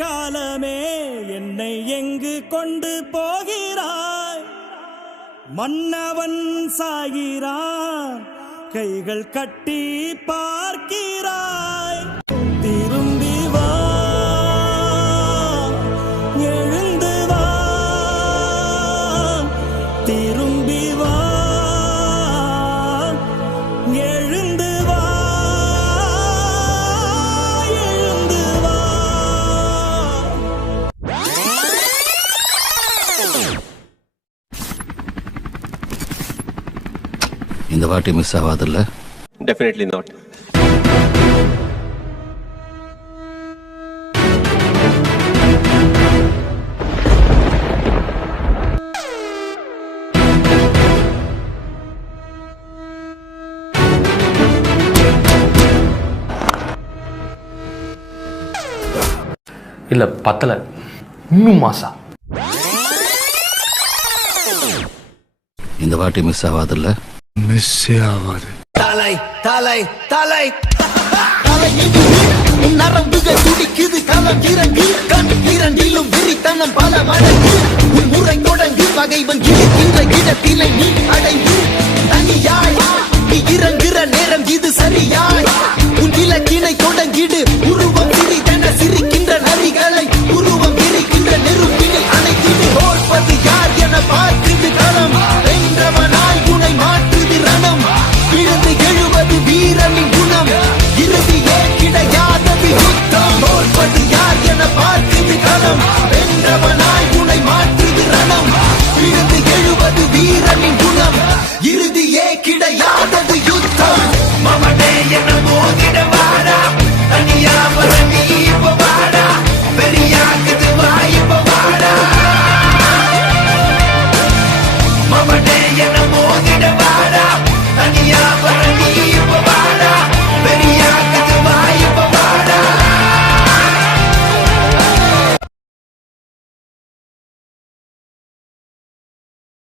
காலமே என்னை எங்கு கொண்டு போகிறாய்? மன்னவன் சாகிறான், கைகள் கட்டி பார்க்கிறாய். திரும்பி வா, எழுந்து வா, திரும்பி வா, எழுந்து வா, எழுந்து வா. இந்த வாட்டி மிஸ் ஆகாதுல்ல? Definitely not. இல்ல பத்தல, இன்னும் மாசா. இந்த வாட்டி மிஸ் ஆகாதுல்ல? மிஸ்ஸே ஆகாது. தலை தலை தலை நரம்புகள் துடிக்குது, களம் இறங்கு, கண் இரண்டிலும் விரித்தனம் பல மடங்கு. உன் முறை தொடங்கு, பகைவன் இருக்கின்ற இடத்திலே நீ அடைந்து தனியாய் நீ இறங்குற நேரம் இது சரியாய்.